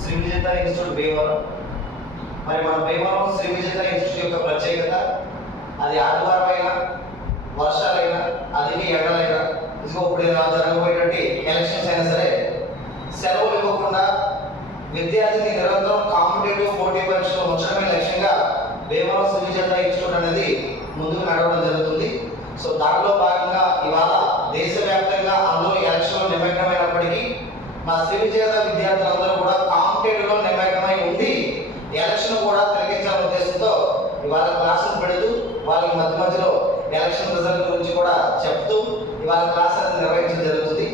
శ్రీ విజేత ఇన్స్టిట్యూట్ భీమవరం. మరి మన భీమవరం శ్రీ విజేత ఇన్స్టిట్యూట్ యొక్క ప్రత్యేకత, అది ఆదివారం అయినా, వర్షాలైనా, అధిక ఎండలైనా, ఇదిగో ఇప్పుడు జరగబోయేటువంటి ఎలక్షన్స్ అయినా సరే సెలవులు ఇవ్వకుండా విద్యార్థిని నిరంతరం కాంపిటేటివ్ పోటీ పరీక్షలు ఉంచడమే లక్ష్యంగా భీమవరం శ్రీ విజేత ఇన్స్టిట్యూట్ అనేది ముందుకు నడవడం జరుగుతుంది. సో దానిలో భాగంగా ఇవాళ దేశవ్యాప్తంగా అందరూ ఎలక్షన్లో నిమగ్నమైనప్పటికీ మా శ్రీ విజేత విద్యార్థులందరూ కూడా కాంపిటేటివ్లో నిమగ్నమై ఉండి ఎలక్షన్ కూడా తిలకించాలనే ఉద్దేశంతో ఇవాళ క్లాసులు పెడుతూ వాళ్ళకి మధ్య మధ్యలో ఎలక్షన్ రిజల్ట్ గురించి కూడా చెప్తూ ఇవాళ క్లాస్ అనేది నిర్వహించడం జరుగుతుంది.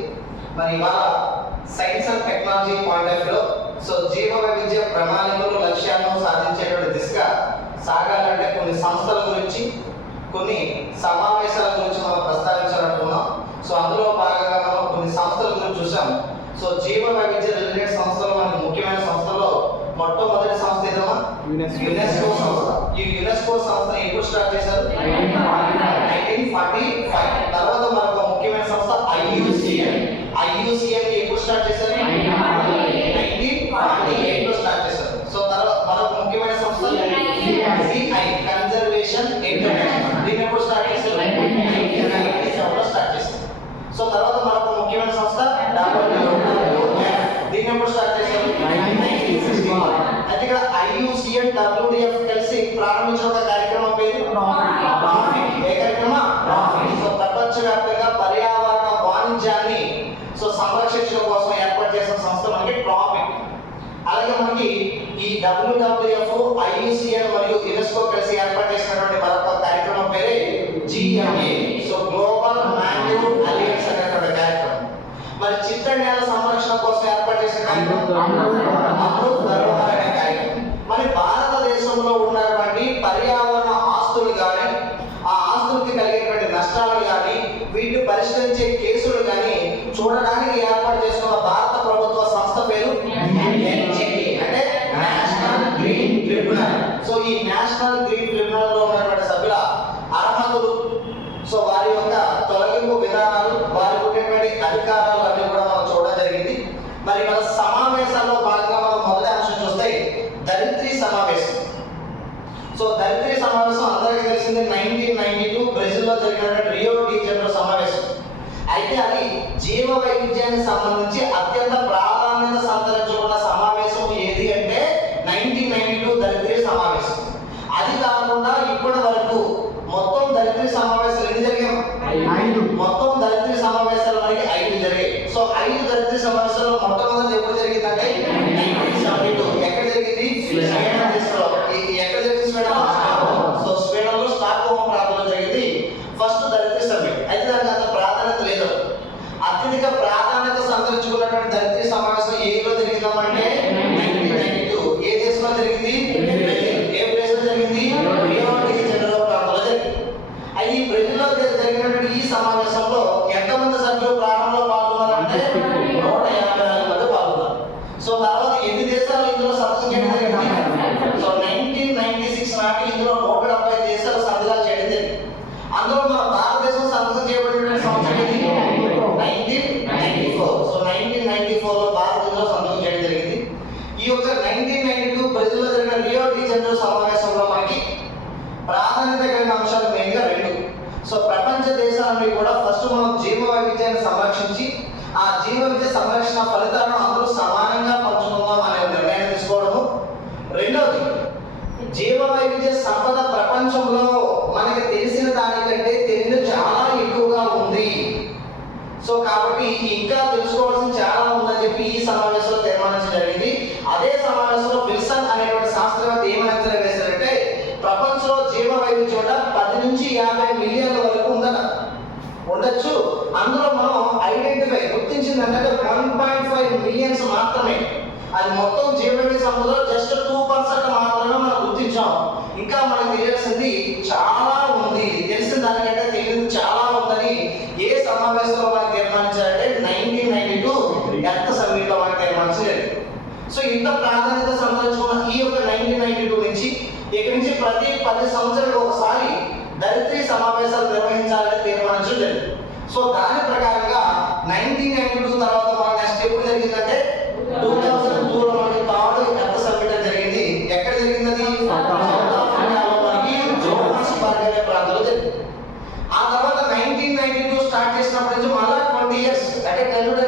మరి ఇవాళ science and technology point of వ్యూలో సో జీవ వైవిధ్య ప్రణాళికలు లక్ష్యాలను సాధించేటువంటి దిశగా సాగాలంటే కొన్ని సంస్థల గురించి, కొన్ని సమావేశాల గురించి మనం ప్రస్తావించాలనుకున్నాం. సో అందులో భాగంగా మనం కొన్ని సంస్థల గురించి చూసాం. సో జీవ వైవిధ్య రిలేటెడ్ సంస్థలు మనకి ముఖ్యమైన సంస్థలో మొట్టమొదటి సంస్థ ఏదమ్మా? యునెస్కో సంస్థ. ఈ యునెస్కో సంస్థ ఎప్పుడు స్టార్ట్ చేశారు? 1945. తర్వాత మనకు ముఖ్యమైన సంస్థ IUCN. IUCN ఎప్పుడు స్టార్ట్ చేశారు? 1948 లో స్టార్ట్ చేశారు. సో తర్వాత మనకు ముఖ్యమైన సంస్థ CI కన్జర్వేషన్ ఇంటర్నేషనల్. దీన్ని ఎప్పుడు స్టార్ట్ చేశారు? 1997 లో స్టార్ట్ చేశారు. సో తర్వాత మనకు ముఖ్యమైన సంస్థ WWF. దీన్ని ఎప్పుడు స్టార్ట్ చేశారు? 1961. అయితే ఇక్కడ IUCN WWF కలిసి ప్రారంభించిన ఒక కార్యక్రమం పేరు ట్రాఫిక్. ఏ కార్యక్రమం? ట్రాఫిక్. సో ప్రపంచవ్యాప్తంగా పర్యావరణ వాణిజ్యాన్ని సో సంరక్షించడం కోసం ఏర్పాటు చేసిన సంస్థ మనకి ట్రాఫిక్. అలాగే మనకి ఈ WWF, IUCN మరియు యునెస్కో కలిసి ఏర్పాటు చేసినటువంటి మరొక కార్యక్రమం పేరే GMA. So global mangrove alliance అనేటువంటి కార్యక్రమం. మరి చిత్తడి నేల సంరక్షణ కోసం ఏర్పాటు చేసిన కార్యక్రమం అమృత్ ధరోహర్ అనే కార్యక్రమం. మరి భారతదేశంలో ఉన్నటువంటి పర్యావరణ ఆస్తులు కానీ, ఆ ఆస్తులకి కలిగేటువంటి నష్టాలు కానీ, వీటిని పరిష్కరించే కేసులు కానీ చూడడానికి ఏర్పాటు చేసుకున్న భారత ప్రభుత్వ సంస్థ పేరు NGT, అంటే నేషనల్ గ్రీన్ ట్రిబ్యునల్. సో ఈ నేషనల్ గ్రీన్ ట్రిబ్యునల్ లో ఉన్నటువంటి సభ్యుల అర్హతలు, సో వారి యొక్క తొలగింపు విధానాలు, వారికి ఉండేటువంటి అధికారాలు అన్ని కూడా మనం చూడడం జరిగింది. మరి మన సమావేశాల్లో భాగంగా మనం మొదటి అంశం చూస్తే ధరిత్రి సమావేశం. సో ధరిత్రి సమావేశం అందరికీ తెలిసింది 1992 బ్రెజిల్లో జరిగినటువంటి రియో డి జనీరో సమావేశం. అయితే అది జీవ వైవిధ్యానికి సంబంధించి అత్యంత ప్రాధాన్యత సంతరించుకున్న సమావేశం ఏది అంటే 1992 ధరిత్రి సమావేశం. అది కాకుండా ఇప్పటి వరకు మొత్తం ధరిత్రి సమావేశాలు ఎన్ని జరిగాయి? 5. మొత్తం ధరిత్రి సమావేశాలు మనకి 5 జరిగాయి. సో 5 ధరిత్రి సమావేశాలు మొట్టమొదటి ఎప్పుడు జరిగిందంటే 1972. ఎక్కడ జరిగింది? స్వీడన్ దేశంలో. ఎక్కడ జరిగింది? స్వీడన్. సో స్వీడన్ లో స్టాక్హోమ్ ప్రాంతంలో జరిగింది ఫస్ట్ ధరిత్రి సమ్మిట్. అయితే దానికి అంత ప్రాధాన్యత లేదు. అత్యధిక ప్రాధాన్యత సంతరించుకున్నటువంటి ధరిత్రి సమావేశం ఏలో జరిగిందంటే 1992. ఏ దేశంలో జరిగింది? ఏ ప్లేస్ లో జరిగింది? రియో డి జనీరో ప్రాంతంలో జరిగింది. అయితే ఈ బ్రెజిల్లో జరిగినటువంటి ఈ సమావేశంలో ఎంతమంది సభ్యులు ప్రారంభంలో పాల్గొన్నారంటే 154 మంది పాల్గొన్నారు. సో తర్వాత ఎన్ని దేశాలు ఇందులో సంతకం చేయడం జరిగింది? సో 1996 నాటి ఇందులో 170 దేశాలు సంతకాలు చేయడం జరిగింది. అందులో మన భారతదేశం సంతకం చేయబడిన సంవత్సరం ఏది? 1994. సో 1994 లో భారతదేశంలో సంతకం చేయడం జరిగింది. ఈ యొక్క 1992 బ్రెజిల్లో జరిగిన రియో డి జనీరో సమావేశంలో మనకి ప్రాధాన్యత కలిగిన అంశాలు మెయిన్గా 2. సో ప్రపంచ దేశాలన్నీ కూడా ఫస్ట్ మనం జీవ వైవిధ్యాన్ని సంరక్షించి ఆ జీవ వైవిధ్య సంరక్షణ ఫలితాలను అందరూ సమానంగా పంచుకుందాం అనే నిర్ణయం తీసుకోవడము. రెండవది, జీవ వైవిధ్య సంపద ప్రపంచంలో మనకి తెలిసిన దానికంటే తెలియదు చాలా ఎక్కువగా ఉంది. సో కాబట్టి ఇంకా తెలుసుకోవాల్సిన చాలా ఉందని చెప్పి ఈ సమావేశంలో తీర్మానించడం జరిగింది. అదే సమావేశంలో విల్సన్ అనేటువంటి శాస్త్రవేత్త ఏమని అంచనా వేశారంటే ప్రపంచంలో జీవ వైవిధ్యం 10 నుంచి 50 మిలియన్ల వరకు ఉండొచ్చు. అందులో మనం గుర్తించింది అంటే 1.5 మిలియన్స్ మాత్రమే. అది మొత్తం జీవ వైవిధ్య సంపదలో జస్ట్ 2% మాత్రమే మనం గుర్తించాం. ఇంకా మనకు తెలియాల్సింది చాలా ఉంది. తెలిసిన దానికంటే తెలియదు చాలా ఉందని ఏ సమావేశంలో మనకు తీర్మానించారంటే 1992 ఎర్త్ సమ్మిట్ లో మనకు తీర్మానించారు. సో ఇంత ప్రాధాన్యత సంతరించుకున్న ఈ యొక్క 1992 నుంచి ఇక్కడి నుంచి ప్రతి 10 సంవత్సరాలకు ఒకసారి ధరిత్రి సమావేశాలు నిర్వహించాలని తీర్మానించడం జరిగింది. సో దాని ప్రకారంగా 1992 తర్వాత మన నెక్స్ట్ ఎప్పుడు జరిగిందంటే 2002 లో మనకి టెన్ టు